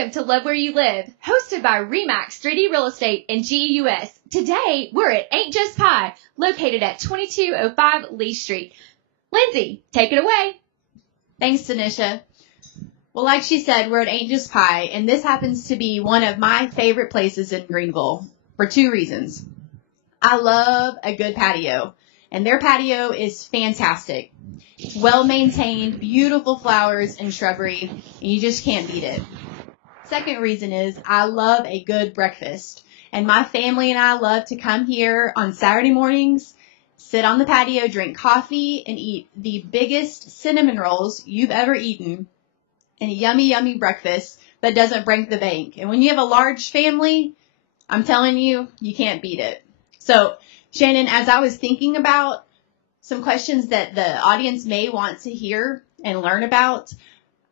Welcome to Love Where You Live, hosted by Remax 3D Real Estate and GEUS. Today, we're at Ain't Just Pie, located at 2205 Lee Street. Lindsay, take it away. Thanks, Tanisha. Well, like she said, we're at Ain't Just Pie, and this happens to be one of my favorite places in Greenville for two reasons. I love a good patio, and their patio is fantastic. It's well-maintained, beautiful flowers and shrubbery, and you just can't beat it. Second reason is I love a good breakfast, and my family and I love to come here on Saturday mornings, sit on the patio, drink coffee, and eat the biggest cinnamon rolls you've ever eaten, and a yummy, yummy breakfast that doesn't break the bank. And when you have a large family, I'm telling you, you can't beat it. So, Shannon, as I was thinking about some questions that the audience may want to hear and learn about,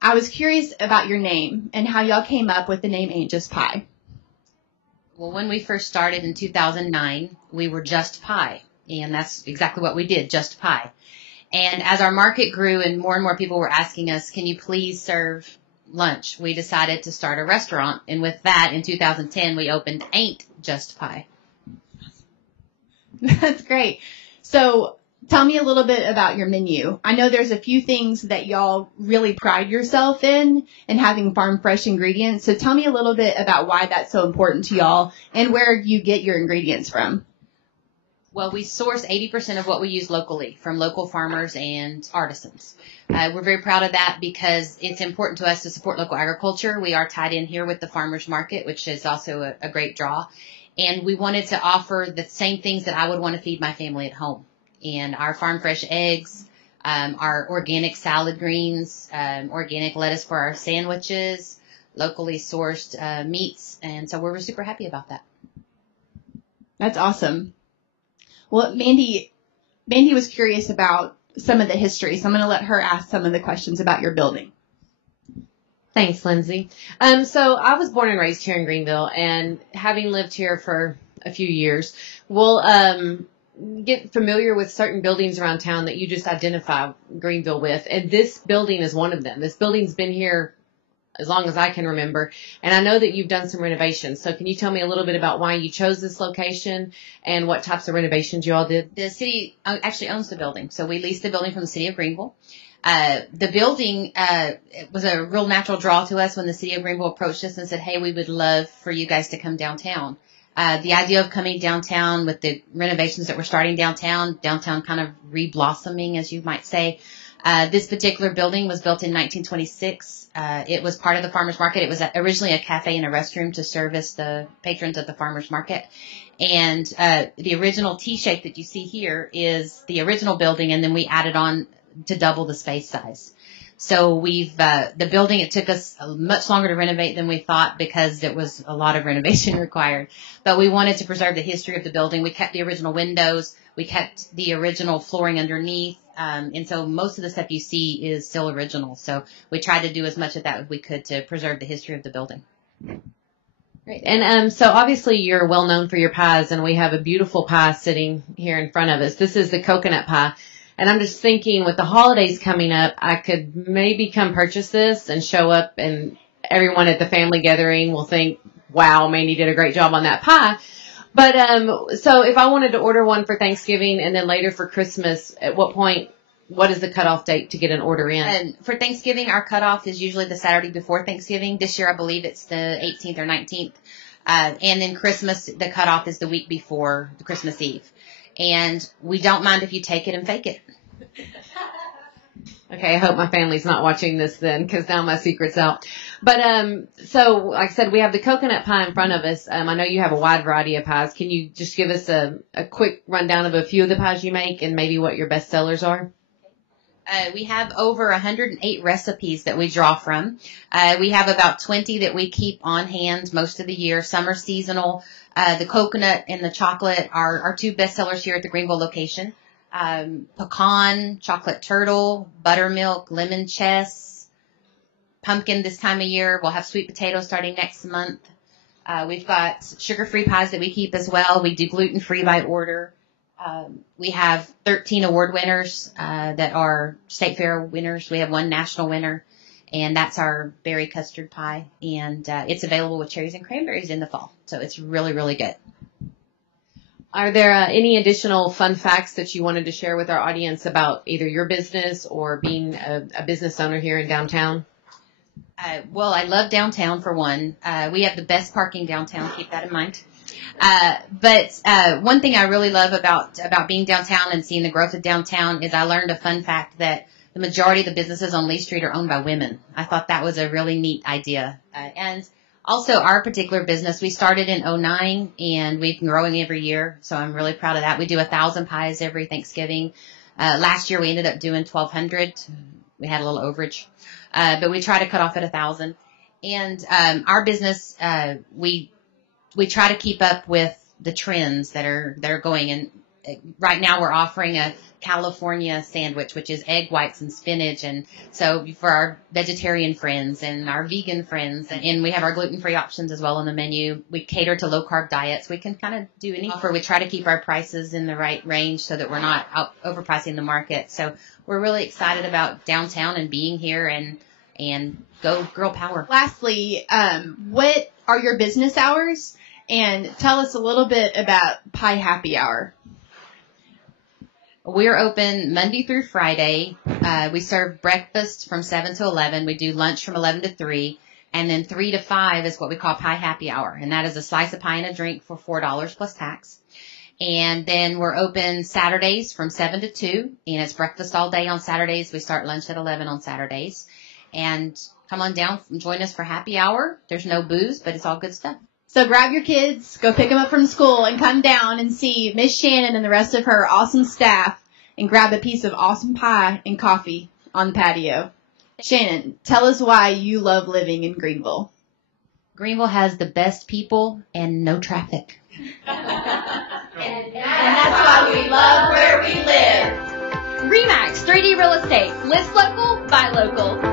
I was curious about your name and how y'all came up with the name Ain't Just Pie. Well, when we first started in 2009, we were just pie, and that's exactly what we did, just pie. And as our market grew and more people were asking us, can you please serve lunch, we decided to start a restaurant. And with that, in 2010, we opened Ain't Just Pie. That's great. So tell me a little bit about your menu. I know there's a few things that y'all really pride yourself in having farm fresh ingredients. So tell me a little bit about why that's so important to y'all and where you get your ingredients from. Well, we source 80% of what we use locally from local farmers and artisans. We're very proud of that because it's important to us to support local agriculture. We are tied in here with the farmers market, which is also a great draw. And we wanted to offer the same things that I would want to feed my family at home. And our farm fresh eggs, our organic salad greens, organic lettuce for our sandwiches, locally sourced meats. And so we're super happy about that. That's awesome. Well, Mandy was curious about some of the history, so I'm going to let her ask some of the questions about your building. Thanks, Lindsay. So I was born and raised here in Greenville, and having lived here for a few years, we'll get familiar with certain buildings around town that you just identify Greenville with, and this building is one of them. This building's been here as long as I can remember, and I know that you've done some renovations. So can you tell me a little bit about why you chose this location and what types of renovations you all did? The city actually owns the building, so we leased the building from the city of Greenville. The building was a real natural draw to us when the city of Greenville approached us and said, hey, we would love for you guys to come downtown. The idea of coming downtown with the renovations that we're starting downtown kind of re-blossoming, as you might say. This particular building was built in 1926. It was part of the farmers market. It was originally a cafe and a restroom to service the patrons at the farmers market. And the original T-shape that you see here is the original building, and then we added on to double the space size. So we've, the building, it took us much longer to renovate than we thought because there was a lot of renovation required. But we wanted to preserve the history of the building. We kept the original windows. We kept the original flooring underneath. And so most of the stuff you see is still original. So we tried to do as much of that as we could to preserve the history of the building. Great. And so obviously you're well known for your pies, and we have a beautiful pie sitting here in front of us. This is the coconut pie. And I'm just thinking with the holidays coming up, I could maybe come purchase this and show up, and everyone at the family gathering will think, wow, Mandy did a great job on that pie. But so if I wanted to order one for Thanksgiving and then later for Christmas, at what point, what is the cutoff date to get an order in? And for Thanksgiving, our cutoff is usually the Saturday before Thanksgiving. This year, I believe it's the 18th or 19th. And then Christmas, the cutoff is the week before the Christmas Eve. And we don't mind if you take it and fake it. Okay, I hope my family's not watching this then, because now my secret's out. But so, like I said, we have the coconut pie in front of us. I know you have a wide variety of pies. Can you just give us a quick rundown of a few of the pies you make and maybe what your best sellers are? We have over 108 recipes that we draw from. We have about 20 that we keep on hand most of the year. Some are seasonal. The coconut and the chocolate are our two best sellers here at the Greenville location. Pecan, chocolate turtle, buttermilk, lemon chess, pumpkin this time of year. We'll have sweet potatoes starting next month. We've got sugar-free pies that we keep as well. We do gluten-free by order. We have 13 award winners that are state fair winners. We have one national winner. And that's our berry custard pie. And it's available with cherries and cranberries in the fall. So it's really, really good. Are there any additional fun facts that you wanted to share with our audience about either your business or being a business owner here in downtown? Well, I love downtown for one. We have the best parking downtown. Keep that in mind. But one thing I really love about being downtown and seeing the growth of downtown is I learned a fun fact that the majority of the businesses on Lee Street are owned by women. I thought that was a really neat idea. And also our particular business, we started in 2009 and we've been growing every year. So I'm really proud of that. We do 1,000 pies every Thanksgiving. Last year we ended up doing 1,200. We had a little overage. But we try to cut off at 1,000. And our business, we try to keep up with the trends that are going. And right now we're offering a California sandwich, which is egg whites and spinach. And so for our vegetarian friends and our vegan friends, and we have our gluten-free options as well on the menu. We cater to low-carb diets. We can kind of do any offer. We try to keep our prices in the right range so that we're not overpricing the market. So we're really excited about downtown and being here and go girl power. Lastly, what are your business hours? And tell us a little bit about Pie Happy Hour. We're open Monday through Friday. We serve breakfast from 7 to 11. We do lunch from 11 to 3. And then 3 to 5 is what we call Pie Happy Hour. And that is a slice of pie and a drink for $4 plus tax. And then we're open Saturdays from 7 to 2. And it's breakfast all day on Saturdays. We start lunch at 11 on Saturdays. And come on down and join us for happy hour. There's no booze, but it's all good stuff. So grab your kids, go pick them up from school, and come down and see Miss Shannon and the rest of her awesome staff and grab a piece of awesome pie and coffee on the patio. Shannon, tell us why you love living in Greenville. Greenville has the best people and no traffic. And that's why we love where we live. RE/MAX 3D Real Estate. List local, buy local.